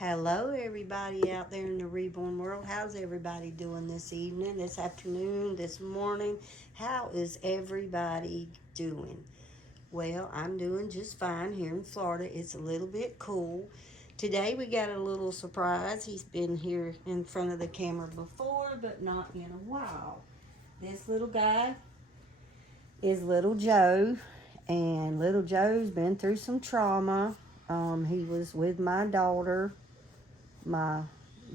Hello, everybody out there in the reborn world. How's everybody doing this evening, this afternoon, this morning? How is everybody doing? Well, I'm doing just fine here in Florida. It's a little bit cool. Today we got a little surprise. He's been here in front of the camera before, but not in a while. This little guy is little Joe, and little Joe's been through some trauma. He was with my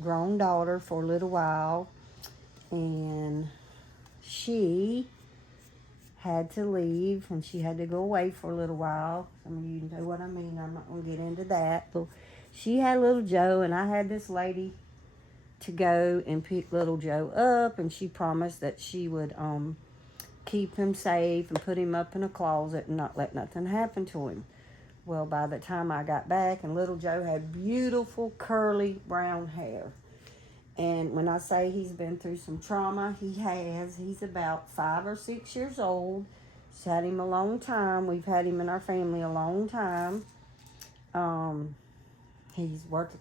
grown daughter, for a little while, and she had to leave and she had to go away for a little while. Some of you know what I mean. I'm not going to get into that. But she had little Joe, and I had this lady to go and pick little Joe up, and she promised that she would keep him safe and put him up in a closet and not let nothing happen to him. Well, by the time I got back, and little Joe had beautiful curly brown hair. And when I say he's been through some trauma, he has. He's about 5 or 6 years old. She's had him a long time. We've had him in our family a long time. He's worth,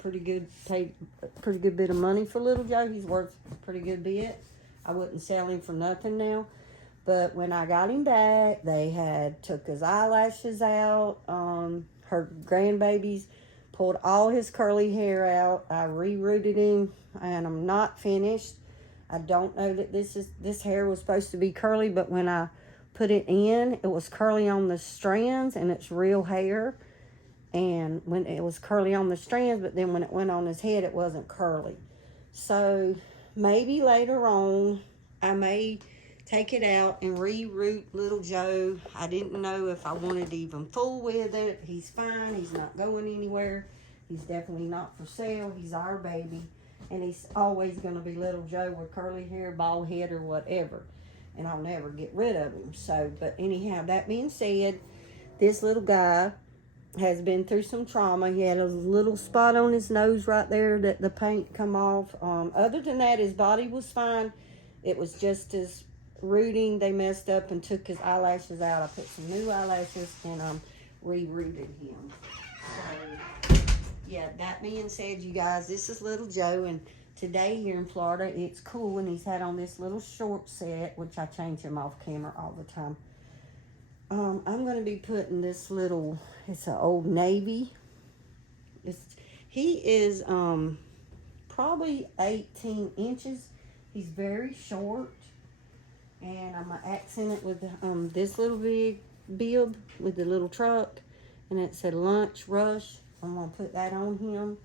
pretty good, paid a pretty good bit of money for little Joe. He's worth a pretty good bit. I wouldn't sell him for nothing now. But when I got him back, they had took his eyelashes out. Her grandbabies pulled all his curly hair out. I re-rooted him, and I'm not finished. I don't know that this hair was supposed to be curly, but when I put it in, it was curly on the strands, and it's real hair. And when it was curly on the strands, but then when it went on his head, it wasn't curly. So maybe later on, I may take it out and re-root little Joe. I didn't know if I wanted to even fool with it. He's fine. He's not going anywhere. He's definitely not for sale. He's our baby. And he's always going to be little Joe with curly hair, bald head, or whatever. And I'll never get rid of him. So, but anyhow, that being said, this little guy has been through some trauma. He had a little spot on his nose right there that the paint come off. Other than that, his body was fine. It was just his rooting. They messed up and took his eyelashes out. I put some new eyelashes and re-rooted him. So, yeah, that being said, you guys, this is little Joe, and today here in Florida, it's cool, and he's had on this little short set, which I change him off camera all the time. I'm going to be putting this little, it's an Old Navy. He is probably 18 inches. He's very short. And I'm going to accent it with this little big bib with the little truck. And it said Lunch Rush. I'm going to put that on him.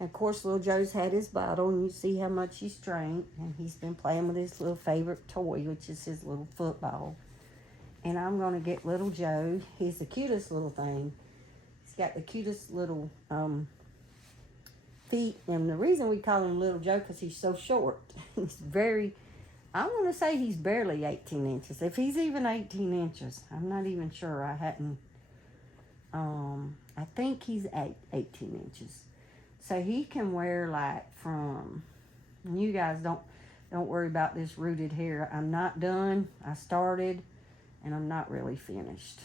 And of course, little Joe's had his bottle, and you see how much he's drank. And he's been playing with his little favorite toy, which is his little football. And I'm going to get little Joe. He's the cutest little thing. He's got the cutest little feet. And the reason we call him Little Joe, because he's so short. He's I want to say he's barely 18 inches. If he's even 18 inches, I'm not even sure. I think he's 18 inches. So he can wear you guys don't worry about this rooted hair. I'm not done. I started, and I'm not really finished.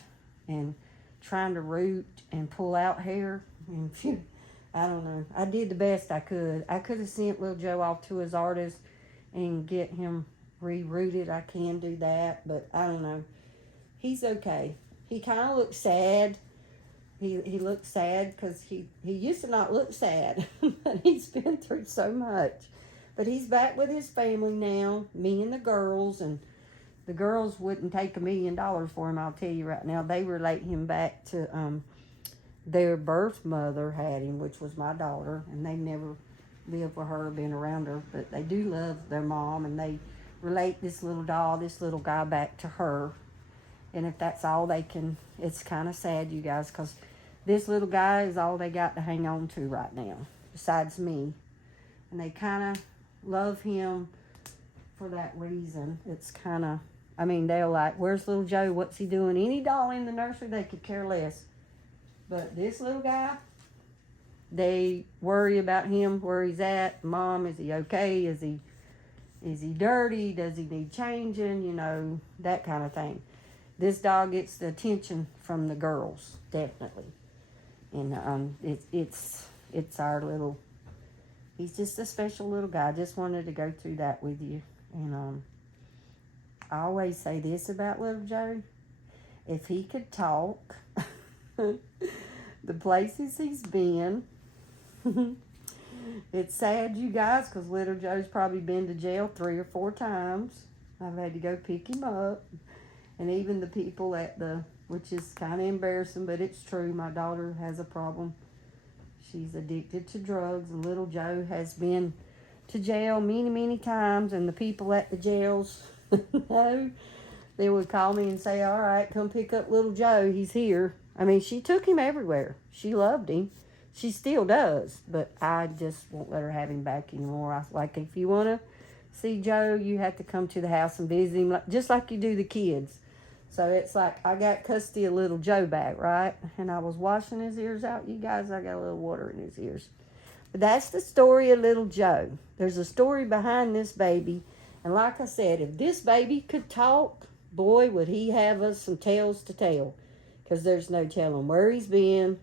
And trying to root and pull out hair, and I don't know. I did the best I could. I could have sent little Joe off to his artist and get him re-rooted. I can do that, but I don't know. He's okay. He kind of looks sad. He looks sad because he used to not look sad, but he's been through so much. But he's back with his family now, me and the girls, and the girls wouldn't take $1 million for him, I'll tell you right now. They relate him back to their birth mother had him, which was my daughter, and they never lived with her or been around her, but they do love their mom, and they relate this little doll, this little guy back to her. And if that's all they can, it's kind of sad, you guys, because this little guy is all they got to hang on to right now, besides me. And they kind of love him for that reason. It's kind of, they're like, where's little Joe? What's he doing? Any doll in the nursery, they could care less. But this little guy, they worry about him, where he's at. Mom, is he okay? Is he dirty? Does he need changing? That kind of thing. This dog gets the attention from the girls, definitely. And it's it's our little, he's just a special little guy. I just wanted to go through that with you. And I always say this about little Joe. If he could talk, the places he's been, it's sad, you guys, because little Joe's probably been to jail 3 or 4 times. I've had to go pick him up. And even the people at the, which is kind of embarrassing, but it's true, my daughter has a problem. She's addicted to drugs, and little Joe has been to jail many, many times, and the people at the jails, they would call me and say, all right, come pick up little Joe, he's here. I mean, she took him everywhere. She loved him. She still does, but I just won't let her have him back anymore. I was like, if you want to see Joe, you have to come to the house and visit him, just like you do the kids. So it's like I got custody of little Joe back, right? And I was washing his ears out. You guys, I got a little water in his ears. But that's the story of little Joe. There's a story behind this baby. And like I said, if this baby could talk, boy, would he have us some tales to tell. Because there's no telling where he's been,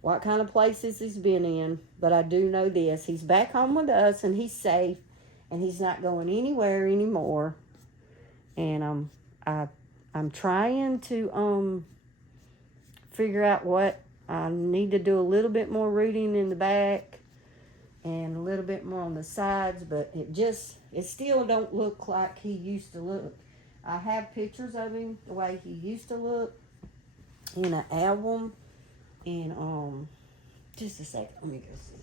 what kind of places he's been in. But I do know this. He's back home with us, and he's safe. And he's not going anywhere anymore. And I'm trying to figure out what I need to do. A little bit more rooting in the back and a little bit more on the sides, but it still don't look like he used to look. I have pictures of him the way he used to look in an album, and just a second, let me go see.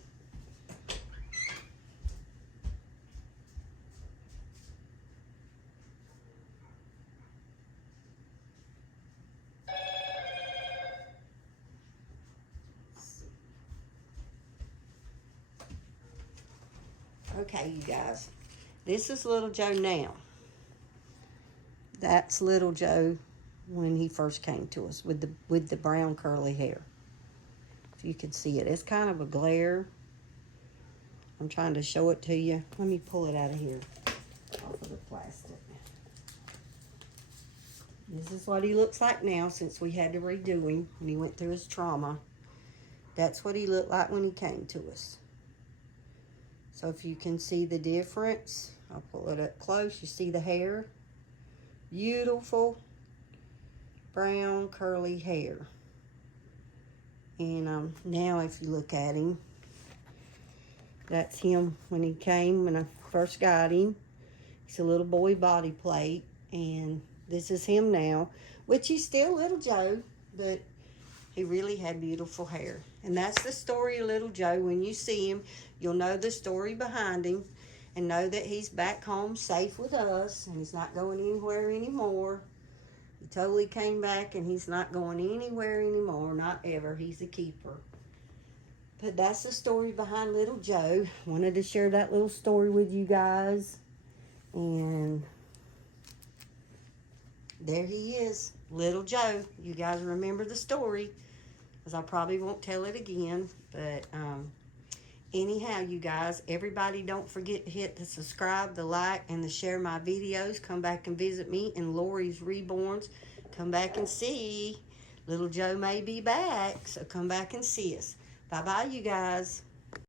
Okay, you guys, this is little Joe now. That's little Joe when he first came to us with the brown curly hair. If you can see it, it's kind of a glare. I'm trying to show it to you. Let me pull it out of here, off of the plastic. This is what he looks like now since we had to redo him when he went through his trauma. That's what he looked like when he came to us. So if you can see the difference, I'll pull it up close. You see the hair? Beautiful brown curly hair. And now if you look at him, that's him when he came, when I first got him. He's a little boy body plate. And this is him now, which he's still little Joe, but he really had beautiful hair. And that's the story of little Joe. When you see him, you'll know the story behind him and know that he's back home safe with us and he's not going anywhere anymore. He totally came back and he's not going anywhere anymore, not ever. He's a keeper. But that's the story behind little Joe. Wanted to share that little story with you guys. And there he is, little Joe. You guys remember the story, because I probably won't tell it again. But anyhow, you guys, everybody don't forget to hit the subscribe, the like, and the share my videos. Come back and visit me in Lori's Reborns. Come back and see. Little Joe may be back, so come back and see us. Bye-bye, you guys.